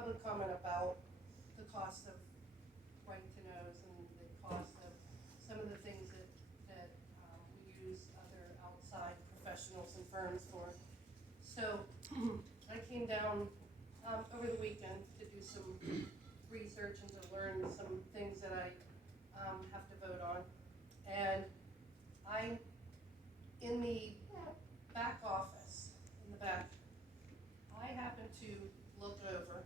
public comment about the cost of right to knows and the cost of some of the things that we use other outside professionals and firms for. So I came down over the weekend to do some research and to learn some things that I have to vote on. And in the back office, in the back, I happened to look over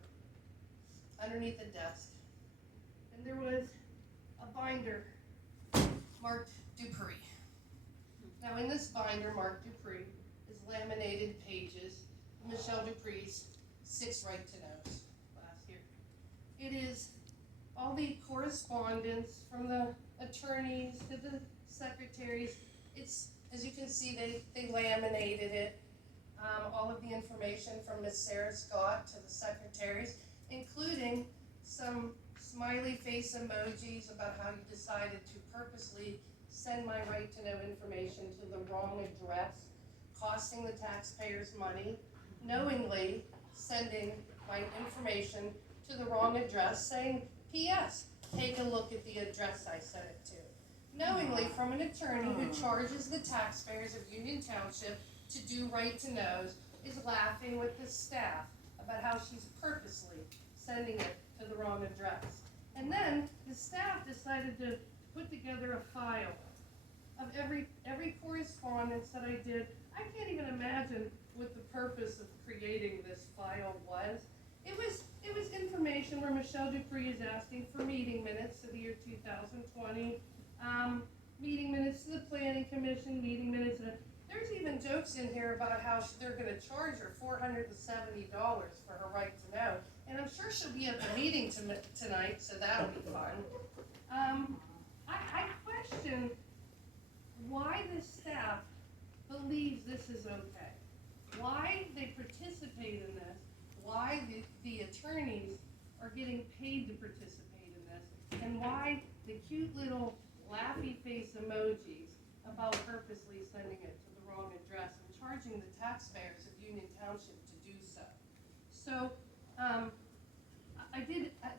underneath the desk, and there was a binder marked Dupree. Now in this binder marked Dupree is laminated pages of Michelle Dupree's 6 right to knows last year. It is all the correspondence from the attorneys to the secretaries. It's, as you can see, they laminated it. All of the information from Miss Sarah Scott to the secretaries, including some smiley face emojis about how you decided to purposely send my right to know information to the wrong address, costing the taxpayers money, knowingly sending my information to the wrong address, saying, P.S., take a look at the address I sent it to. Knowingly from an attorney who charges the taxpayers of Union Township to do right to knows, is laughing with the staff about how she's purposely sending it to the wrong address. And then the staff decided to put together a file of every correspondence that I did. I can't even imagine what the purpose of creating this file was. It was information where Michelle Dupree is asking for meeting minutes of the year 2020, meeting minutes to the Planning Commission, meeting minutes. There's even jokes in here about how they're going to charge her $470 for her right to know. And I'm sure she'll be at the meeting tonight, so that'll be fun. I question why the staff believes this is okay. Why they participate in this, why the attorneys are getting paid to participate in this, and why the cute little laughy face emojis about purposely sending it to the wrong address and charging the taxpayers of Union Township to do so. So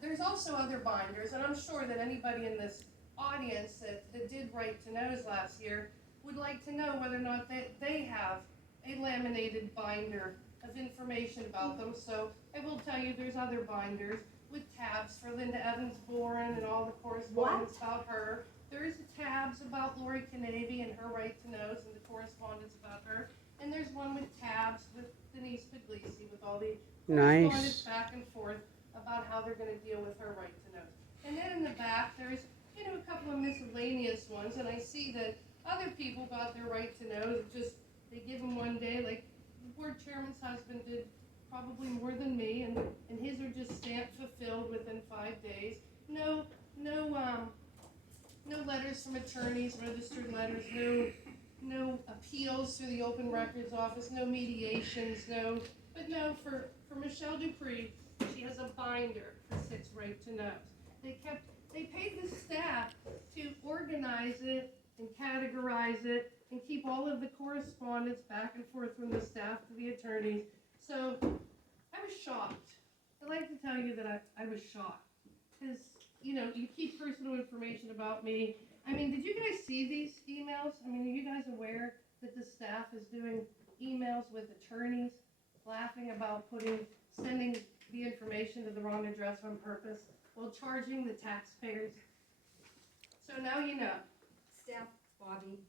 there's also other binders, and I'm sure that anybody in this audience that did right to knows last year would like to know whether or not they have a laminated binder of information about them. So I will tell you there's other binders with tabs for Linda Evans-Boren and all the correspondence about her. There's tabs about Lori Canavy and her right to knows and the correspondence about her. And there's one with tabs with Denise Puglisi with all the correspondence back and forth about how they're going to deal with her right to knows. And then in the back there's a couple of miscellaneous ones, and I see that other people got their right to know. They give them one day, like the board chairman's husband did probably more than me, and his are just stamped fulfilled within 5 days. No letters from attorneys, registered letters, no appeals through the Open Records Office, no mediations, for Michelle Dupree, she has a binder for 6 right to knows. They paid the staff to organize it and categorize it and keep all of the correspondence back and forth from the staff to the attorneys. So I was shocked. I'd like to tell you that I was shocked. Because, you keep personal information about me. I mean, did you guys see these emails? I mean, are you guys aware that the staff is doing emails with attorneys laughing about sending the information to the wrong address on purpose while charging the taxpayers? So now you know. Staff, Bobby,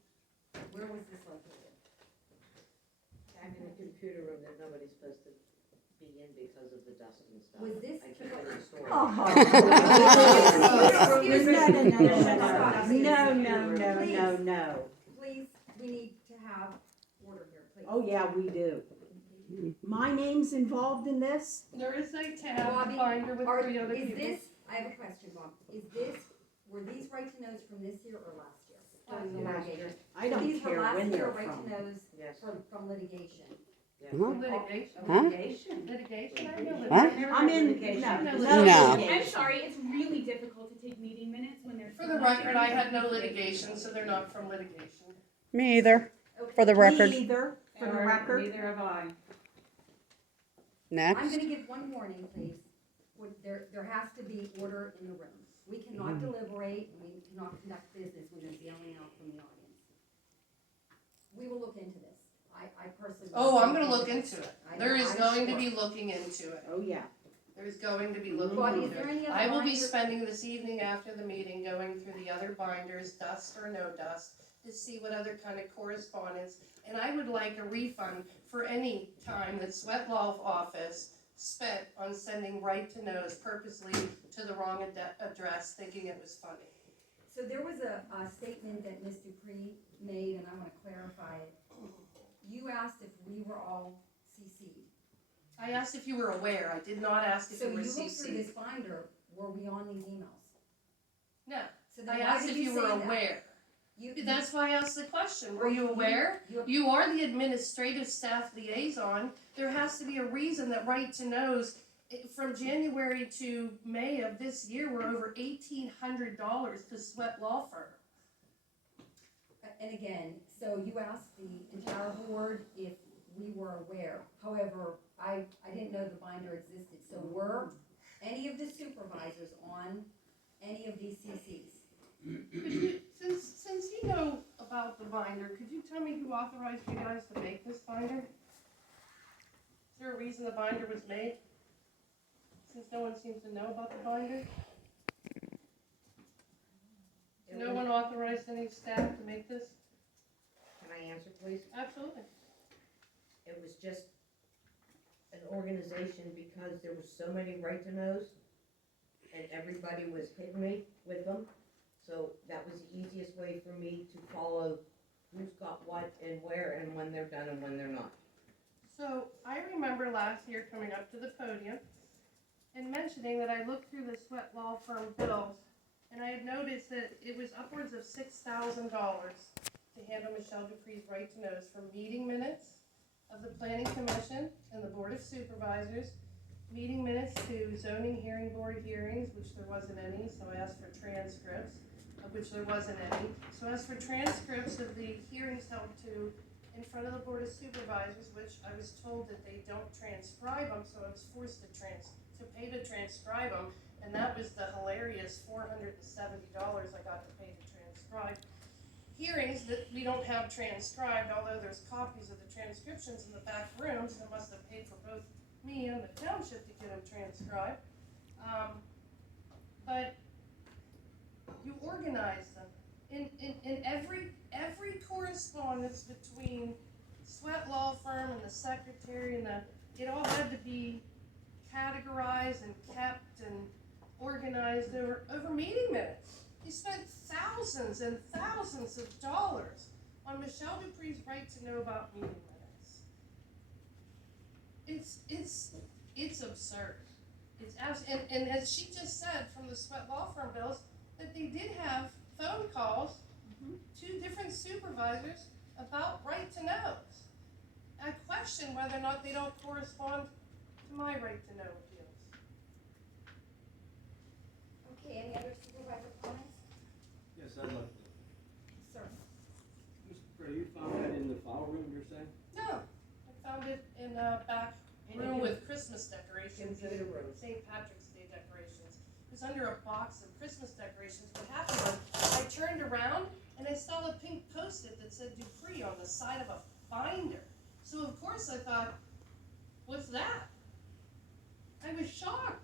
where was this located? I'm in a computer room that nobody's supposed to be in because of the dust and stuff. Was this? I can't tell you the story. No. Please, we need to have order here, please. Oh, yeah, we do. My name's involved in this? There is a tab Bobby, binder with 3 other people. I have a question, Bob. Were these right to knows from this year or last year? Last year. I don't These were care last when year they're right from. to knows Yes. from litigation. Yes. Litigation? Huh? Litigation? I know Huh? litigation. I'm in, Litigation. No. I'm sorry, it's really difficult to take meeting minutes when they're. For the record, I had no litigation, so they're not from litigation. Me either, Okay. for the record. Me either, for the record. Neither have I. I'm Next. gonna give one warning, please. there has to be order in the room. We cannot deliberate, and we cannot conduct business when there's yelling out from the audience. We will look into this. I personally. Oh, I'm gonna look into it. I- There is I'm going to sure. be looking into it. Oh, yeah. There's going to be looking Bobby, is into there it. any other I will be binder- spending this evening after the meeting going through the other binders, dust or no dust, to see what other kind of correspondence. And I would like a refund for any time that Sweat Law Office spent on sending right to knows purposely to the wrong address, thinking it was funny. So there was a statement that Ms. Dupree made, and I want to clarify it. You asked if we were all CC'd. I asked if you were aware. I did not ask if So you you were looked through CC'd. this binder, were we on these emails? No, So then I why asked did if you were say that? aware. You- That's why I asked the question. Were you you- aware? you- You are the administrative staff liaison. There has to be a reason that Right to Knows, from January to May of this year, were over $1,800 to Sweat Law Firm. And again, so you asked the entire board if we were aware. However, I didn't know the binder existed. So were any of the supervisors on any of these CCs? Could you, since you know about the binder, could you tell me who authorized you guys to make this binder? Is there a reason the binder was made? Since no one seems to know about the binder? No one authorized any staff to make this? Can I answer, please? Absolutely. It was just an organization because there was so many right to knows and everybody was hitting me with them. So that was the easiest way for me to follow who's got what and where and when they're done and when they're not. So I remember last year coming up to the podium and mentioning that I looked through the Sweat Law Firm bills and I had noticed that it was upwards of $6,000 to handle Michelle Dupree's right to knows, from meeting minutes of the Planning Commission and the Board of Supervisors, meeting minutes to zoning hearing board hearings, which there wasn't any, so I asked for transcripts, of which there wasn't any. So I asked for transcripts of the hearings held to in front of the Board of Supervisors, which I was told that they don't transcribe them, so I was forced to pay to transcribe them, and that was the hilarious $470 I got to pay to transcribe hearings that we don't have transcribed, although there's copies of the transcriptions in the back rooms, and I must have paid for both me and the township to get them transcribed. But you organize them. In every correspondence between Sweat Law Firm and the secretary and it all had to be categorized and kept and organized over meeting minutes. You spent thousands and thousands of dollars on Michelle Dupree's right to know about meeting minutes. It's absurd. It's and as she just said from the Sweat Law Firm bills, that they did have phone calls to different supervisors about right to knows. I question whether or not they don't correspond to my right to know appeals. Okay, any other supervisor comments? Yes, I'd like to. Sir? Mr. Gray, you found that in the file room, you're saying? No, I found it in a back room with Christmas decorations, Consider room. St. Patrick's Day decorations. It was under a box of Christmas decorations. What happened was I turned around and I saw a pink post-it that said Dupree on the side of a binder. So of course I thought, what's that? I was shocked.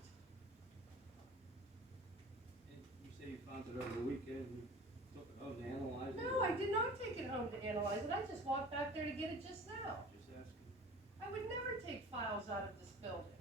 And you say you found it over the weekend, you took it home to analyze it? No, I did not take it home to analyze it. I just walked back there to get it just now. Just asking. I would never take files out of this building.